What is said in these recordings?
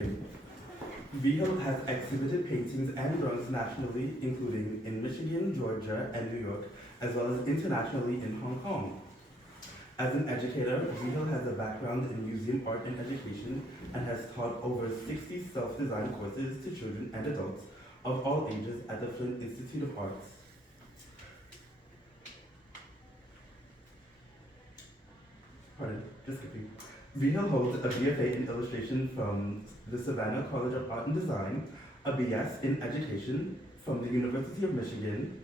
Rehil has exhibited paintings and drawings nationally, including in Michigan, Georgia, and New York, as well as internationally in Hong Kong. As an educator, Rehil has a background in museum art and education and has taught over 60 self-designed courses to children and adults of all ages at the Flint Institute of Arts. Pardon, just skipping. Rehil holds a BFA in illustration from the Savannah College of Art and Design, a BS in education from the University of Michigan,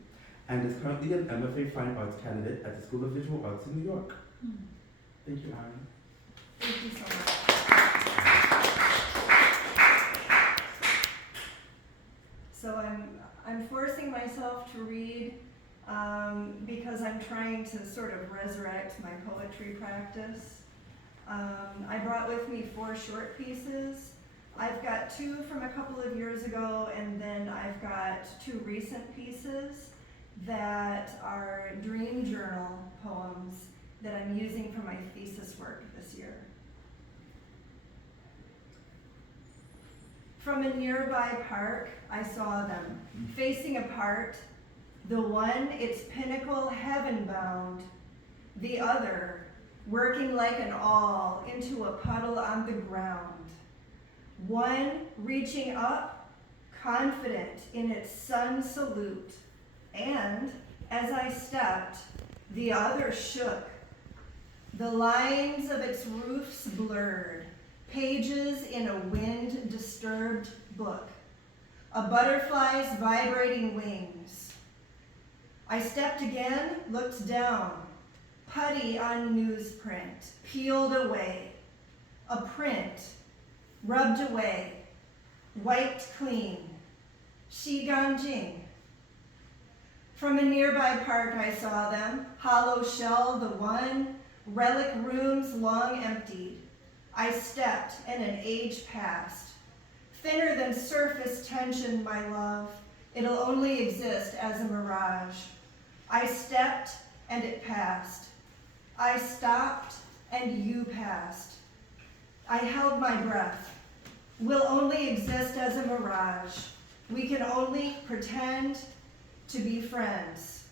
and is currently an MFA Fine Arts candidate at the School of Visual Arts in New York. Thank you, Erin. Thank you so much. So I'm forcing myself to read because I'm trying to sort of resurrect my poetry practice. I brought with me 4 short pieces. I've got 2 from a couple of years ago, and then I've got 2 recent pieces that are dream journal poems that I'm using for my thesis work this year. From a nearby park, I saw them, facing apart, the one its pinnacle heaven-bound, the other working like an awl into a puddle on the ground. One reaching up, confident in its sun salute, and as I stepped, the other shook. The lines of its roofs blurred, pages in a wind-disturbed book, a butterfly's vibrating wings. I stepped again, looked down, putty on newsprint, peeled away, a print, rubbed away, wiped clean, Shi Ganjing. From a nearby park I saw them, hollow shell the one, relic rooms long emptied. I stepped and an age passed. Thinner than surface tension, my love, it'll only exist as a mirage. I stepped and it passed. I stopped and you passed. I held my breath. We'll only exist as a mirage. We can only pretend to be friends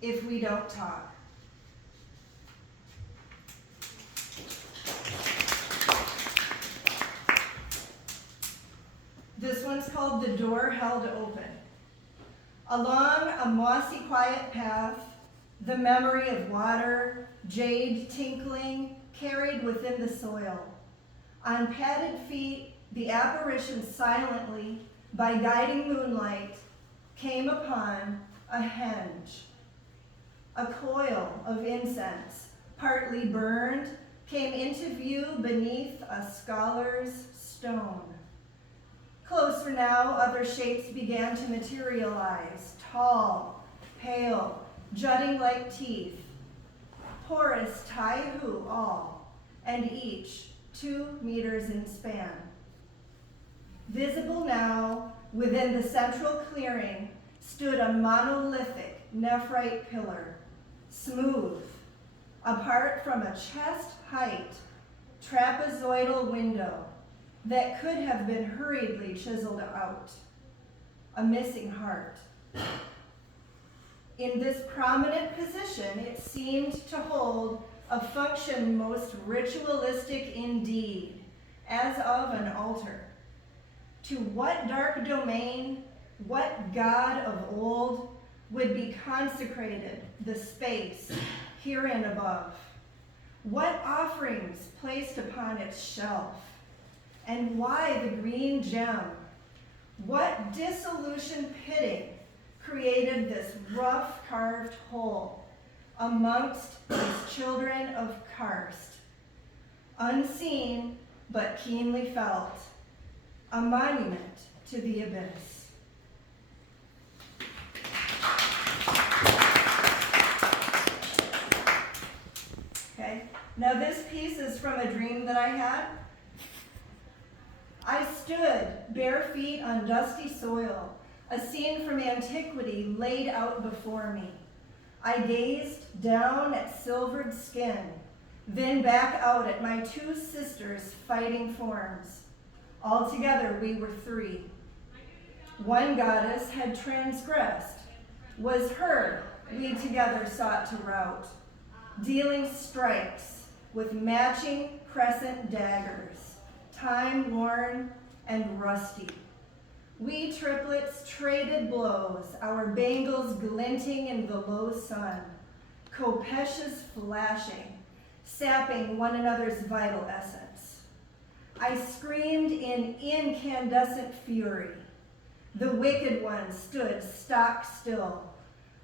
if we don't talk. This one's called The Door Held Open. Along a mossy quiet path, the memory of water, jade tinkling, carried within the soil. On padded feet, the apparition silently, by guiding moonlight, came upon a henge. A coil of incense, partly burned, came into view beneath a scholar's stone. Closer now, other shapes began to materialize, tall, pale, jutting like teeth, porous taihu all, and each 2 meters in span. Visible now, within the central clearing, stood a monolithic nephrite pillar, smooth, apart from a chest-height trapezoidal window that could have been hurriedly chiseled out, a missing heart. In this prominent position, it seemed to hold a function most ritualistic indeed, as of an altar. To what dark domain, what god of old would be consecrated the space herein above? What offerings placed upon its shelf? And why the green gem? What dissolution pitting created this rough carved hole amongst these children of karst? Unseen but keenly felt, a monument to the abyss. Okay, now this piece is from a dream that I had. I stood bare feet on dusty soil, a scene from antiquity laid out before me. I gazed down at silvered skin, then back out at my 2 sisters' fighting forms. Altogether, we were 3. One goddess had transgressed, was her we together sought to rout, dealing strikes with matching crescent daggers, time-worn and rusty. We triplets traded blows, our bangles glinting in the low sun, kopeshes flashing, sapping one another's vital essence. I screamed in incandescent fury. The wicked one stood stock still,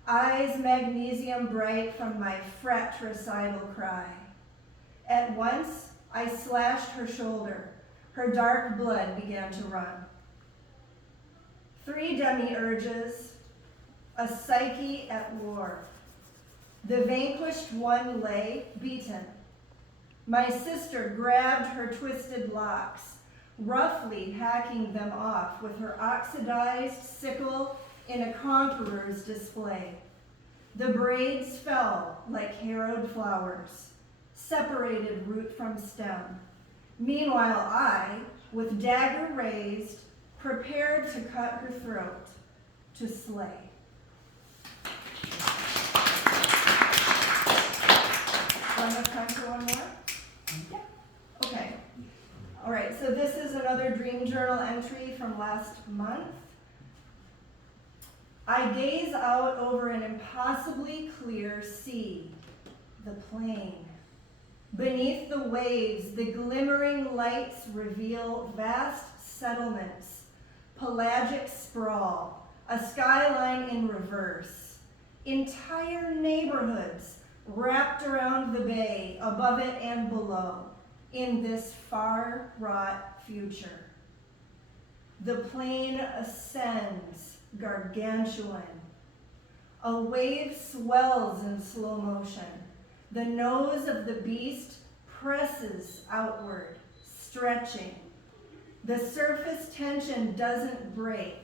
eyes magnesium bright from my fratricidal cry. At once, I slashed her shoulder. Her dark blood began to run. 3 demiurges, a psyche at war. The vanquished one lay beaten. My sister grabbed her twisted locks, roughly hacking them off with her oxidized sickle in a conqueror's display. The braids fell like harrowed flowers, separated root from stem. Meanwhile, I, with dagger raised, prepared to cut her throat, to slay. Have time for one more? Yeah. Okay. All right, so this is another dream journal entry from last month. I gaze out over an impossibly clear sea, the plain. Beneath the waves, the glimmering lights reveal vast settlements, pelagic sprawl, a skyline in reverse, entire neighborhoods wrapped around the bay, above it and below, in this far-wrought future. The plain ascends, gargantuan. A wave swells in slow motion. The nose of the beast presses outward, stretching. The surface tension doesn't break,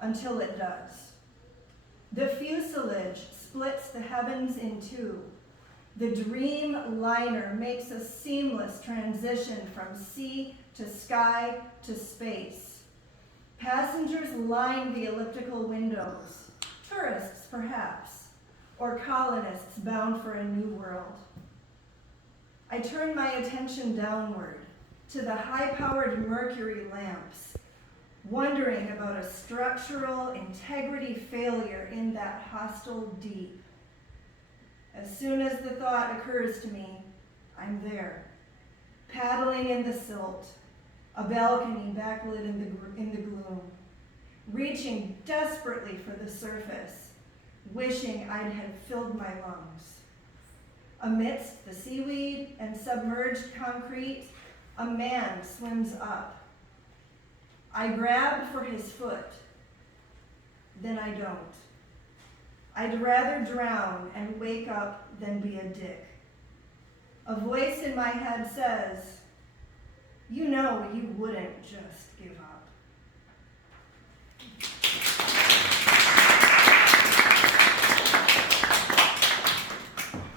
until it does. The fuselage splits the heavens in 2. The dream liner makes a seamless transition from sea to sky to space. Passengers line the elliptical windows, tourists perhaps, or colonists bound for a new world. I turn my attention downward to the high-powered mercury lamps, wondering about a structural integrity failure in that hostile deep. As soon as the thought occurs to me, I'm there, paddling in the silt, a balcony backlit in the gloom, reaching desperately for the surface, wishing I'd had filled my lungs. Amidst the seaweed and submerged concrete, a man swims up. I grab for his foot, then I don't. I'd rather drown and wake up than be a dick. A voice in my head says, you know you wouldn't just give up.